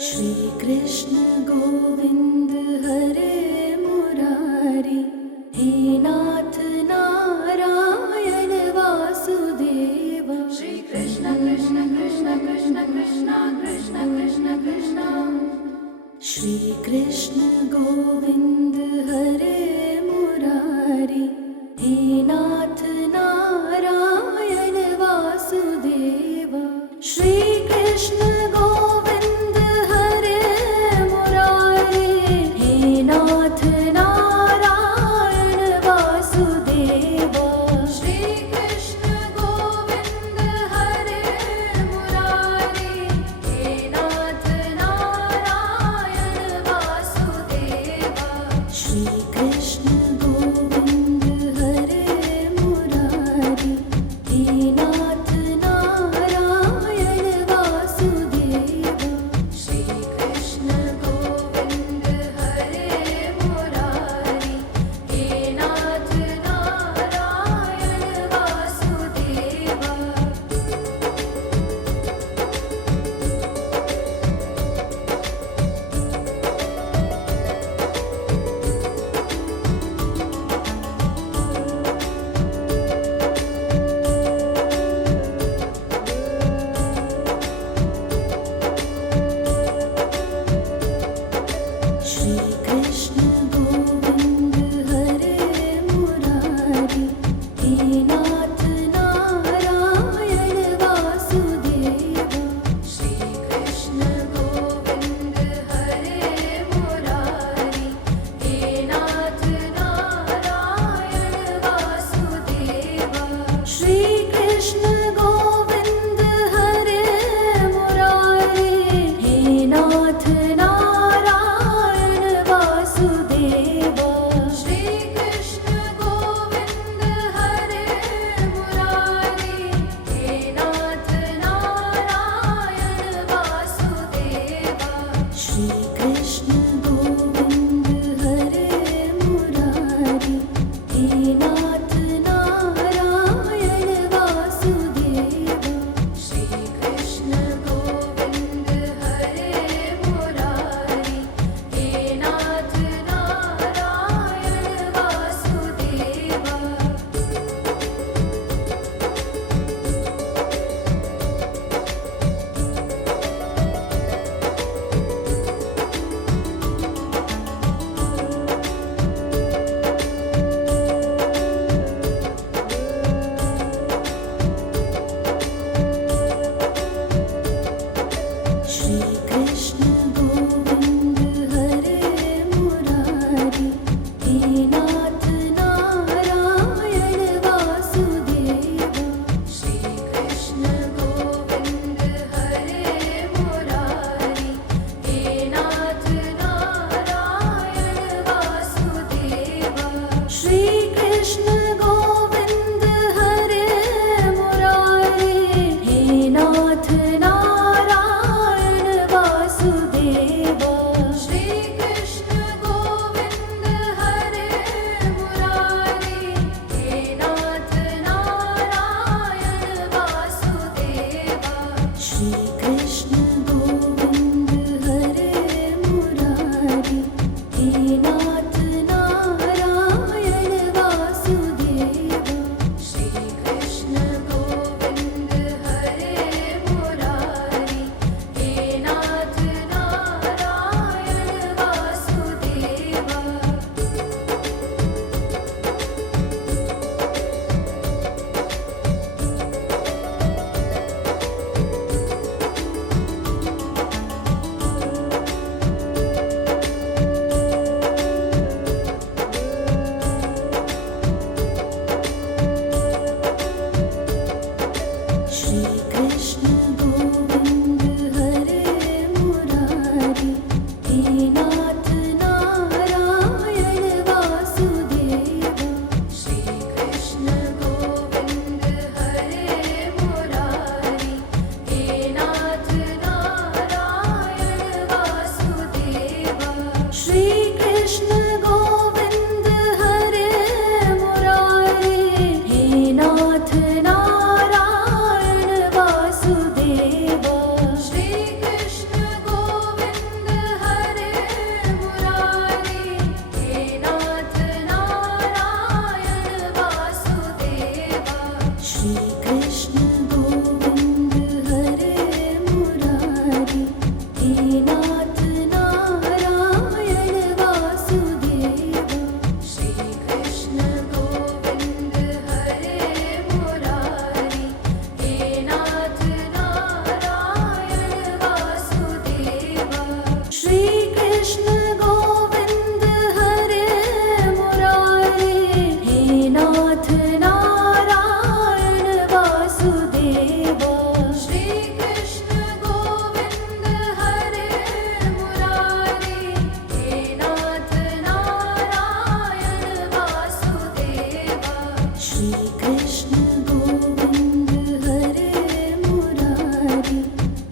श्री कृष्ण गोविंद हरे मुरारी, हे नाथ नारायण वासुदेव। श्री कृष्ण कृष्ण कृष्ण कृष्ण कृष्ण कृष्ण कृष्ण कृष्ण। श्री कृष्ण गोविंद हरे मुरारी, हे नाथ नारायण वासुदेव। श्री कृष्ण गोविंद हरे मुरारी, हे नाथ नारायण वासुदेव। श्री कृष्ण गोविंद हरे मुरारी, हे नाथ नारायण वासुदेव। श्री कृष्ण गोविंद हरे मुरारी, हे नाथ नारायण वासुदेव। श्री कृष्ण गोविंद हरे मुरारी, हे नाथ नारायण वासुदेव। श्री कृष्ण गोविंद हरे मुरारी, हे नाथ नारायण वासुदेव। श्री कृष्ण गोविंद हरे मुरारी, हे नाथ नारायण वासुदेव। श्री कृष्ण गोविंद हरे मुरारी, हे नाथ नारायण वासुदेव। श्री कृष्ण गोविंद हरे मुरारी, हे नाथ नारायण वासुदेव। श्री कृष्ण गोविंद हरे मुरारी, हे नाथ नारायण वासुदेव। श्री कृष्ण गोविंद हरे मुरारी, हे नाथ नारायण वासुदेव। श्री कृष्ण गोविंद हरे मुरारी, हे नाथ नारायण वासुदेव। श्री कृष्ण गोविंद हरे मुरारी, हे नाथ नारायण वासुदेव। श्री कृष्ण गोविंद हरे मुरारी, हे नाथ नारायण वासुदेव। हे नाथ नारायण वासुदेवा। श्री कृष्ण गोविंद हरे मुरारी, हे नाथ नारायण वासुदेवा। श्री कृष्ण गोविंद हरे मुरारी, हे नाथ नारायण वासुदेवा। श्री कृष्ण गोविंद हरे मुरारी, हे नाथ नारायण वासुदेवा। श्री कृष्ण गोविंद हरे मुरारी,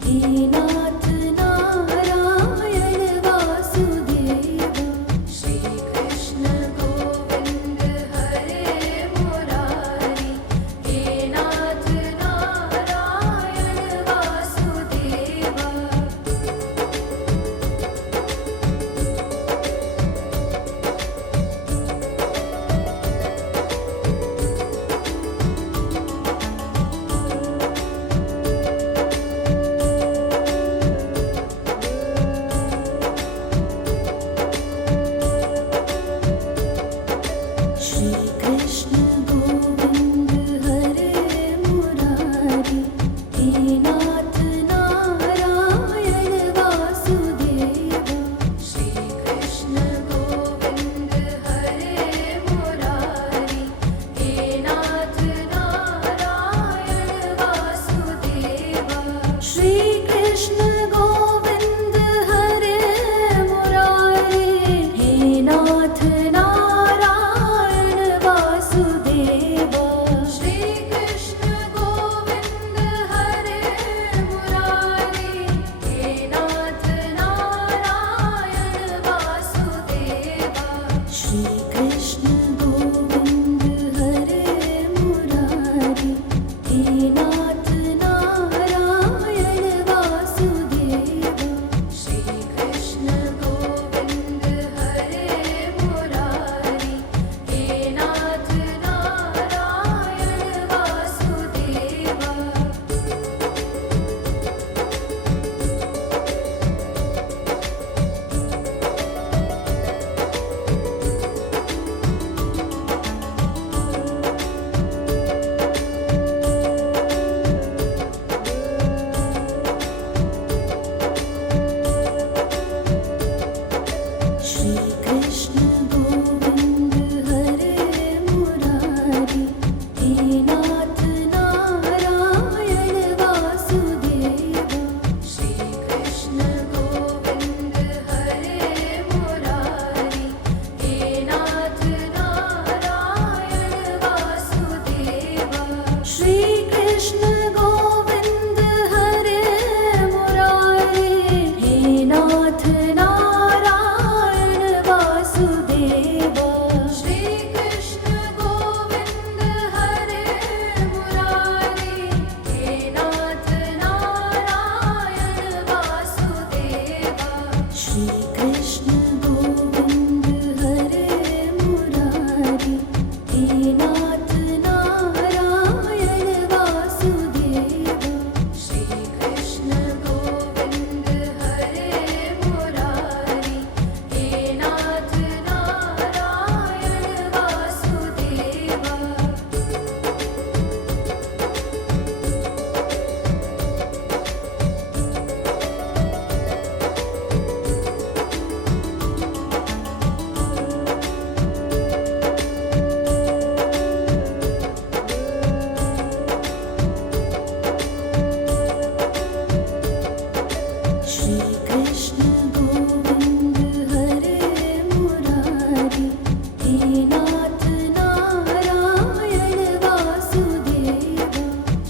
हे नाथ नारायण वासुदेवा। श्री कृष्ण गोविंद हरे मुरारी, हे नाथ नारायण वासुदेवा। श्री कृष्ण गोविंद हरे मुरारी, हे नाथ नारायण वासुदेवा। श्री कृष्ण गोविंद हरे मुरारी, हे नाथ नारायण वासुदेवा। श्री कृष्ण गोविंद हरे मुरारी, हे नाथ नारायण वासुदेवा। श्री कृष्ण गोविंद हरे मुरारी, हे नाथ नारायण वासुदेवा। श्री कृष्ण गोविंद हरे मुरारी, हे नाथ नारायण वासुदेवा। श्री कृष्ण गोविंद हरे मुरारी, हे नाथ नारायण वासुदेवा। श्री कृष्ण गोविंद हरे मुरारी, हे नाथ नारायण वासुदेवा। श्री कृष्ण गोविंद हरे मुरारी, हे नाथ नारायण वासुदेवा। श्री कृष्ण गोविंद हरे मुरारी, हे नाथ नारायण वासुदेवा। श्री कृष्ण गोविंद हरे मुरारी, हे नाथ नारायण वासुदेवा। श्री कृष्ण गोविंद हरे मुरारी, हे नाथ नारायण वासुदेवा। श्री कृष्ण गोविंद हरे मुरारी, हे नाथ नारायण वासुदेवा। श्री कृष्ण गोविंद हरे मुरारी, हे नाथ नारायण वासुदेवा।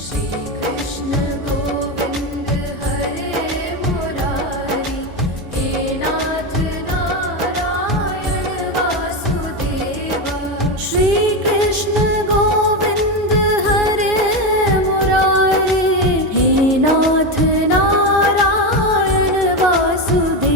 श्री कृष्ण गोविंद हरे मुरारी, हे नाथ नारायण वासुदेवा। श्री कृष्ण गोविंद हरे मुरारी, हे नाथ नारायण वासुदेवा।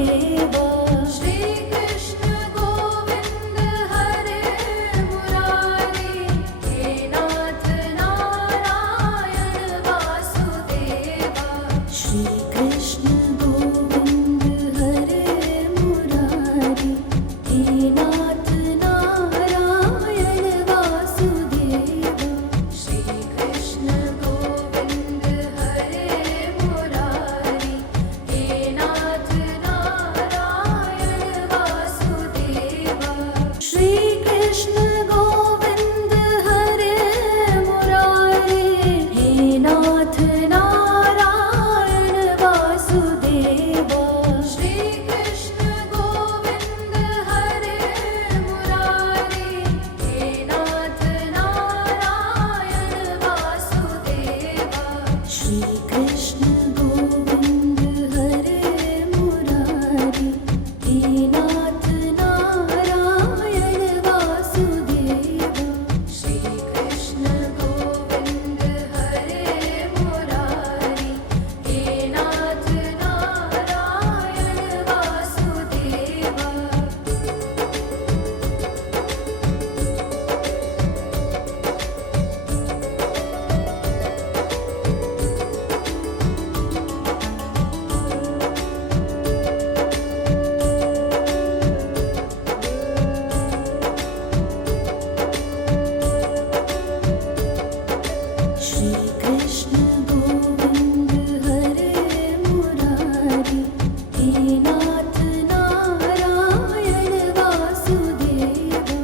हे नाथ नारायण वासुदेवा।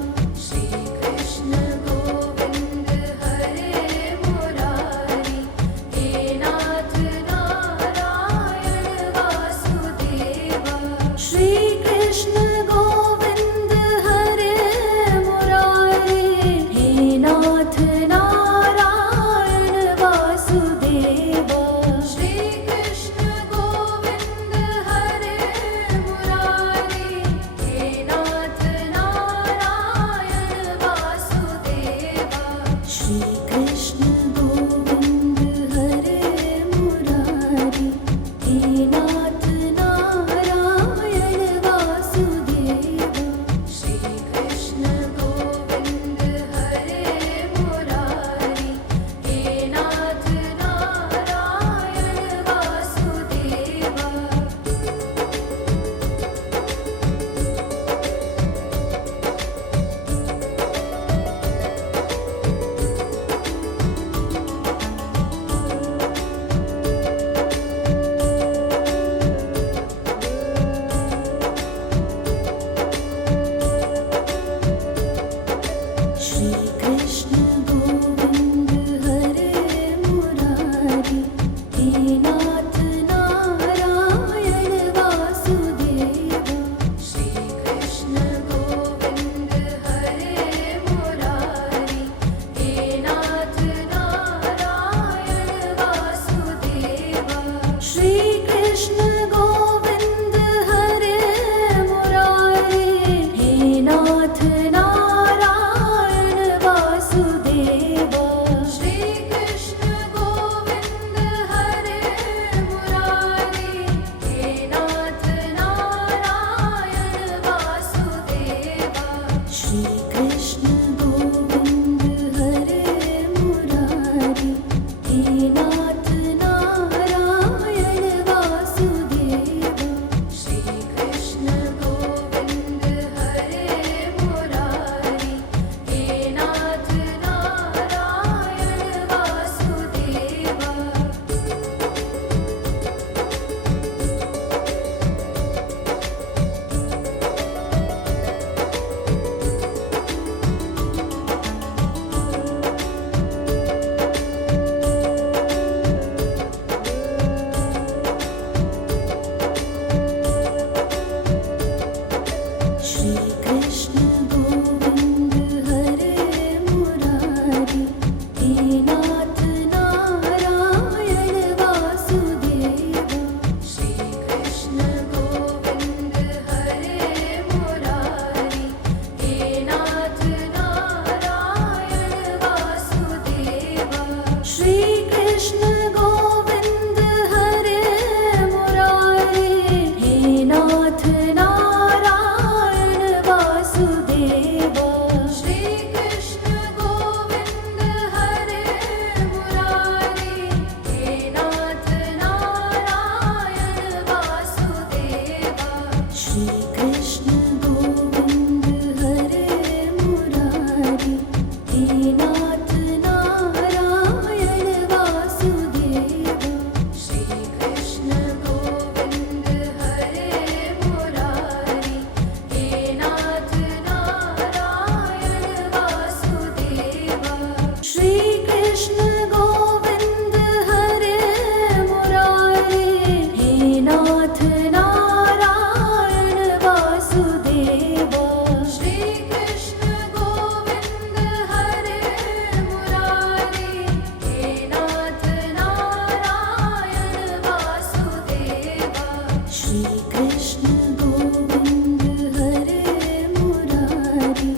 श्री कृष्ण गोविंद हरे मुरारी, हे नाथ नारायण वासुदेवा। श्री कृष्ण गोविंद हरे मुरारी, हे नाथ नारायण वासुदेवा। श्री कृष्ण गोविंद हरे मुरारी, हे नाथ नारायण वासुदेवा। श्री कृष्ण गोविंद हरे मुरारी, हे नाथ नारायण वासुदेवा। श्री कृष्ण गोविंद हरे मुरारी, हे नाथ नारायण वासुदेवा। श्री कृष्ण गोविंद हरे मुरारी, हे नाथ नारायण वासुदेवा। श्री कृष्ण गोविंद हरे मुरारी, हे नाथ नारायण वासुदेवा। श्री कृष्ण गोविंद हरे मुरारी, हे नाथ नारायण वासुदेवा। श्री कृष्ण गोविंद हरे मुरारी, हे नाथ नारायण वासुदेवा। श्री कृष्ण गोविंद हरे मुरारी, हे नाथ नारायण वासुदेवा। श्री कृष्ण गोविंद हरे मुरारी, हे नाथ नारायण वासुदेवा। श्री कृष्ण गोविंद हरे मुरारी, हे नाथ नारायण वासुदेवा। श्री कृष्ण गोविंद हरे मुरारी, हे नाथ नारायण वासुदेवा। श्री कृष्ण गोविंद हरे मुरारी, हे नाथ नारायण वासुदेवा। श्री कृष्ण गोविंद हरे मुरारी, हे नाथ नारायण वासुदेवा। श्री कृष्ण गोविंद हरे मुरारी, हे नाथ नारायण वासुदेवा। श्री कृष्ण गोविंद हरे मुरारी, हे नाथ नारायण वासुदेवा। श्री कृष्ण गोविंद हरे मुरारी, हे नाथ नारायण वासुदेवा। श्री कृष्ण गोविंद हरे मुरारी, हे नाथ नारायण वासुदेवा। श्री कृष्ण गोविंद हरे मुरारी,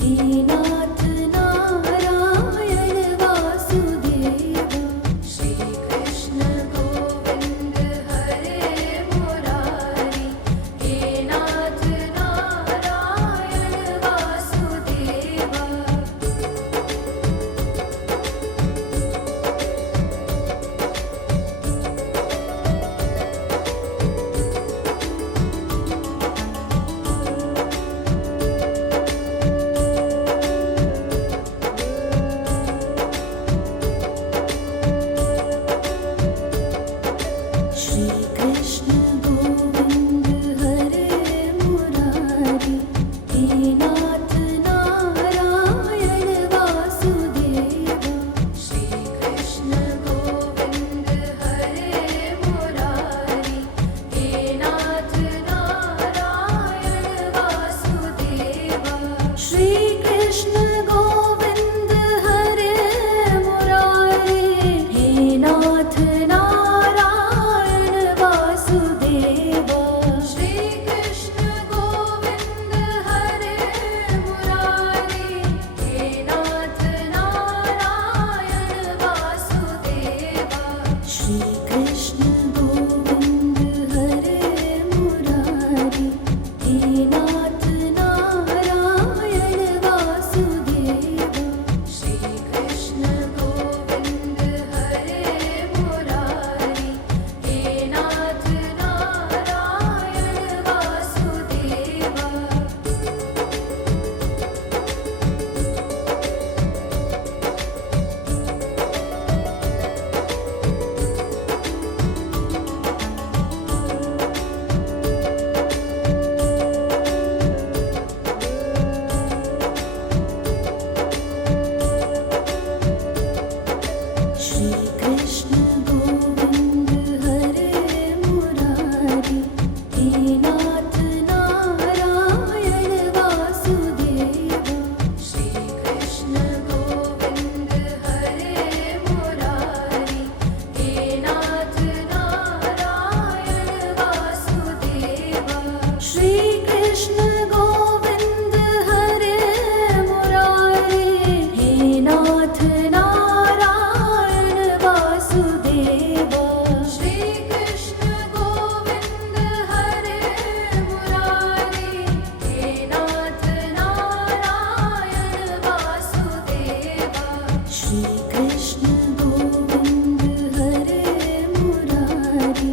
हे नाथ नारायण वासुदेवा। श्री कृष्ण गोविंद हरे मुरारी, हे नाथ नारायण वासुदेवा। श्री कृष्ण गोविंद हरे मुरारी, हे नाथ नारायण वासुदेवा। श्री कृष्ण गोविंद हरे मुरारी, हे नाथ नारायण वासुदेवा। श्री कृष्ण गोविंद हरे मुरारी,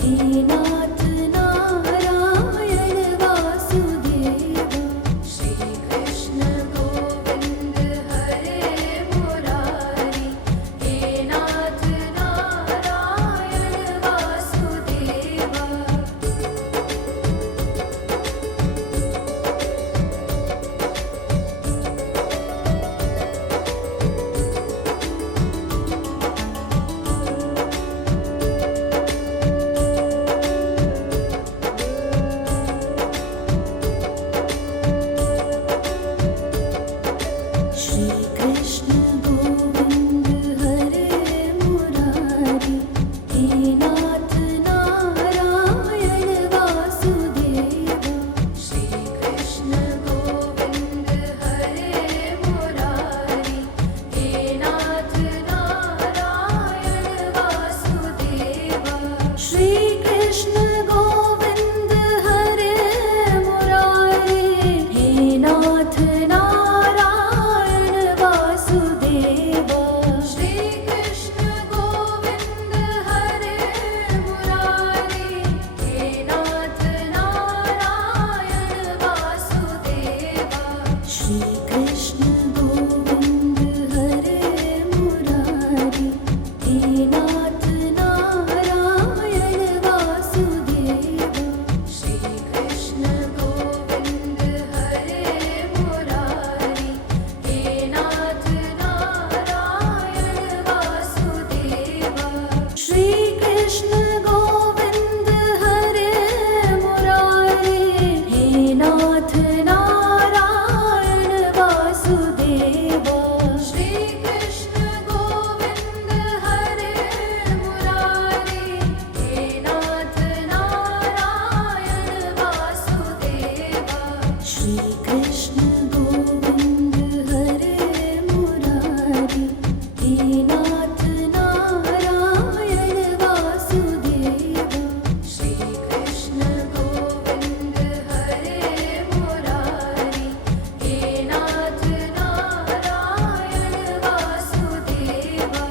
हे नाथ नारायण वासुदेवा। श्री कृष्ण गोविंद हरे मुरारी, हे नाथ नारायण वासुदेवा। श्री कृष्ण गोविंद हरे मुरारी, हे नाथ नारायण वासुदेवा। श्री कृष्ण गोविंद हरे मुरारी, हे नाथ नारायण वासुदेवा। श्री कृष्ण गोविंद हरे मुरारी, हे नाथ नारायण वासुदेवा। श्री कृष्ण गोविंद हरे मुरारी, हे नाथ नारायण वासुदेवा। श्री कृष्ण गोविंद हरे मुरारी, हे नाथ नारायण वासुदेवा। श्री कृष्ण गोविंद हरे मुरारी, हे नाथ नारायण वासुदेवा। श्री कृष्ण गोविंद हरे मुरारी, हे नाथ नारायण वासुदेवा। श्री कृष्ण गोविंद हरे मुरारी, हे नाथ नारायण वासुदेवा। श्री कृष्ण गोविंद हरे मुरारी, हे नाथ नारायण वासुदेवा। श्री कृष्ण गोविंद हरे मुरारी, हे नाथ नारायण वासुदेवा।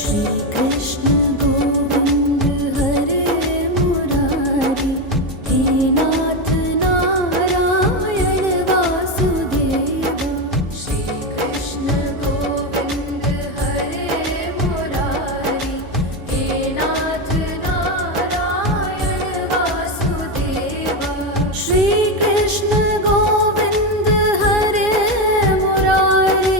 श्री कृष्ण गोविंद हरे मुरारी, हे नाथ नारायण वासुदेवा। श्री कृष्ण गोविंद हरे मुरारी, हे नाथ नारायण वासुदेवा। श्री कृष्ण गोविंद हरे मुरारी,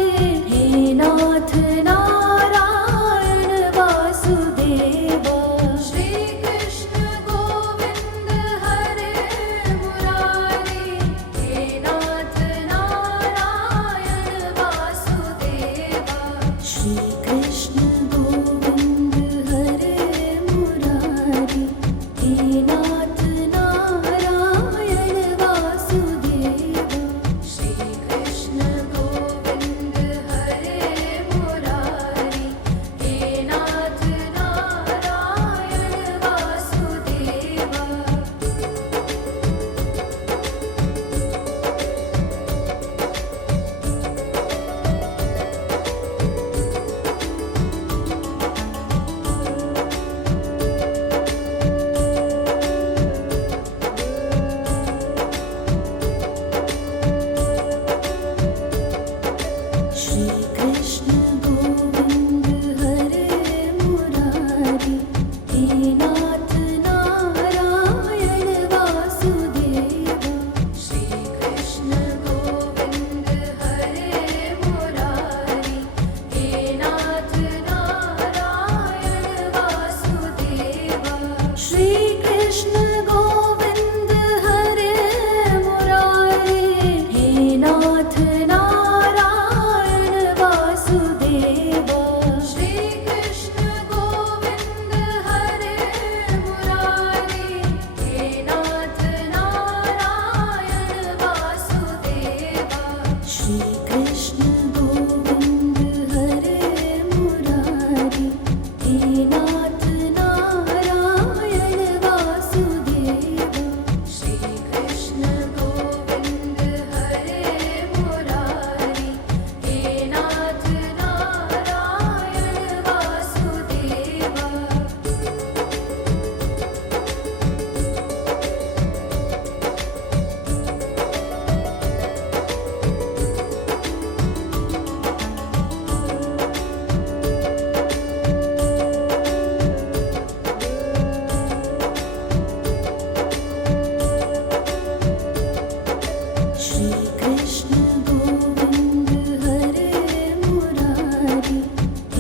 हे नाथ नारायण वासुदेवा। श्री कृष्ण गोविंद हरे मुरारी, हे नाथ नारायण वासुदेवा। श्री कृष्ण गोविंद हरे मुरारी, हे नाथ नारायण वासुदेवा। श्री कृष्ण गोविंद हरे मुरारी, हे नाथ नारायण वासुदेवा।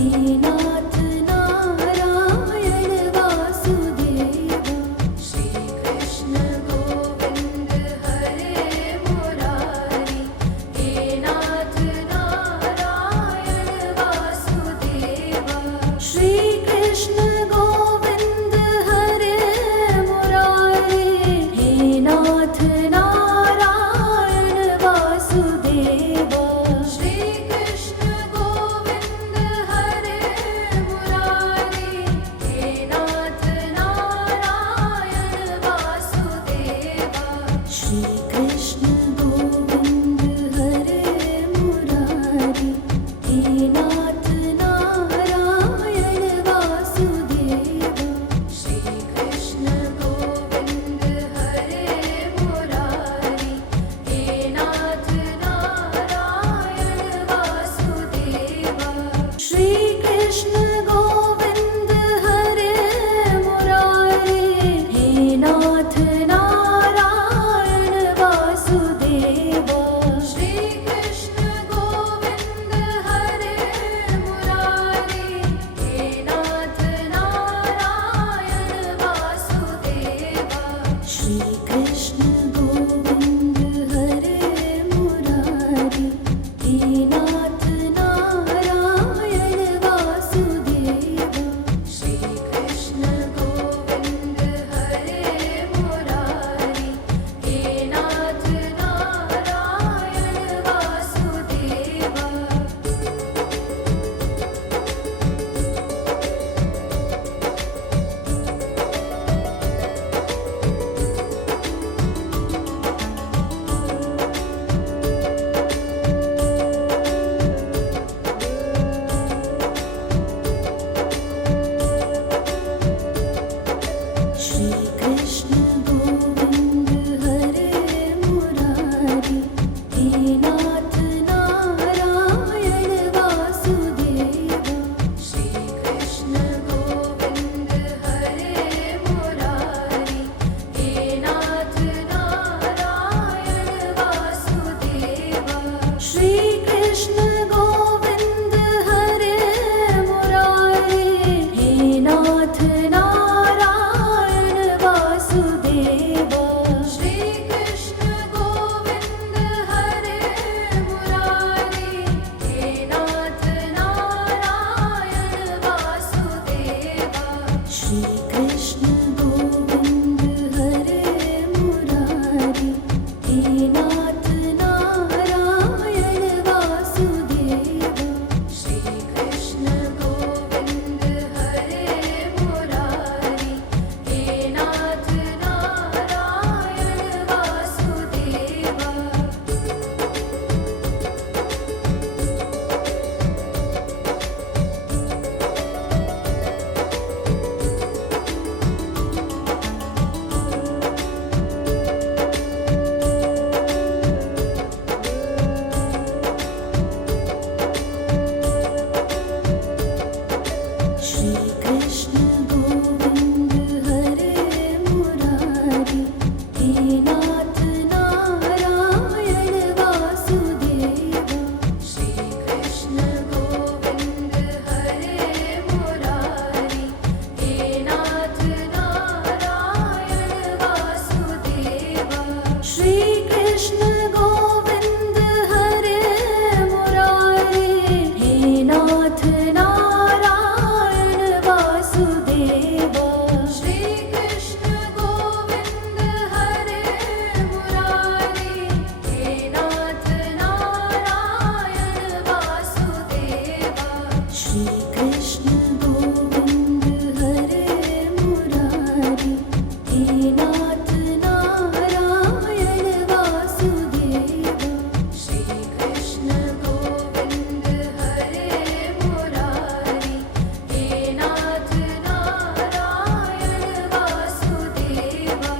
हे नाथ नारायण वासुदेवा। श्री कृष्ण गोविंद हरे मुरारी, हे नाथ नारायण वासुदेवा। श्री कृष्ण गोविंद हरे मुरारी, हे नाथ नारायण वासुदेवा। श्री कृष्ण गोविंद हरे मुरारी, हे नाथ नारायण वासुदेवा। श्री कृष्ण गोविंद हरे मुरारी, हे नाथ नारायण वासुदेवा। श्री कृष्ण गोविंद हरे मुरारी, हे नाथ नारायण वासुदेवा। श्री कृष्ण गोविंद हरे मुरारी, हे नाथ नारायण वासुदेवा। श्री कृष्ण गोविंद हरे मुरारी, हे नाथ नारायण वासुदेवा। श्री कृष्ण गोविंद हरे मुरारी, हे नाथ नारायण वासुदेवा। श्री कृष्ण गोविंद हरे मुरारी, हे नाथ नारायण वासुदेवा। श्री कृष्ण गोविंद हरे मुरारी, हे नाथ नारायण वासुदेवा। श्री कृष्ण गोविंद हरे मुरारी, हे नाथ नारायण वासुदेवा। श्री कृष्ण गोविंद हरे मुरारी, हे नाथ नारायण वासुदेवा। श्री कृष्ण गोविंद हरे मुरारी, हे नाथ नारायण वासुदेवा। श्री कृष्ण गोविंद हरे मुरारी, हे नाथ नारायण वासुदेवा। श्री कृष्ण गोविंद हरे मुरारी, हे नाथ नारायण वासुदेवा। श्री कृष्ण गोविंद हरे मुरारी, हे नाथ नारायण वासुदेवा। श्री कृष्ण गोविंद हरे मुरारी, हे नाथ नारायण वासुदेवा। श्री कृष्ण गोविंद हरे मुरारी, हे नाथ नारायण वासुदेवा। श्री कृष्ण गोविंद हरे मुरारी, हे नाथ नारायण वासुदेवा। श्री कृष्ण गोविंद हरे मुरारी, हे नाथ नारायण वासुदेवा। श्री कृष्ण गोविंद हरे मुरारी, हे नाथ नारायण वासुदेवा।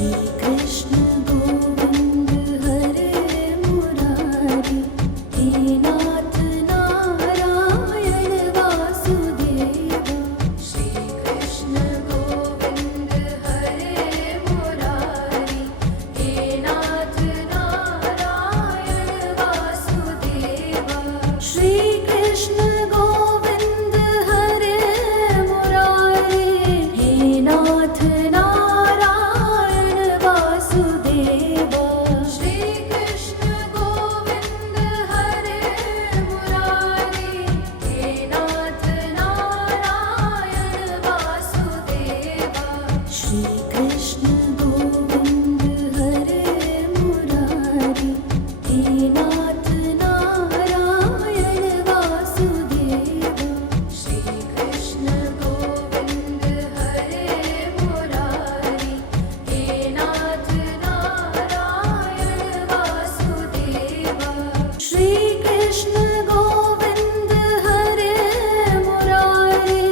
श्री कृष्ण गोविंद हरे मुरारी हे नाथ नारायण वासुदेवा श्री कृष्ण गोविंद हरे मुरारी हे नाथ नारायण वासुदेवा श्री कृष्ण गोविंद हरे मुरारी हे नाथ नारायण वासुदेवा श्री कृष्ण गोविंद हरे मुरारी हे नाथ नारायण वासुदेवा श्री कृष्ण गोविंद हरे मुरारी हे नाथ नारायण वासुदेवा श्री कृष्ण गोविंद हरे मुरारी हे नाथ नारायण वासुदेवा श्री कृष्ण गोविंद हरे मुरारी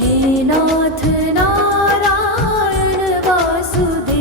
हे नाथ नारायण वासुदेवा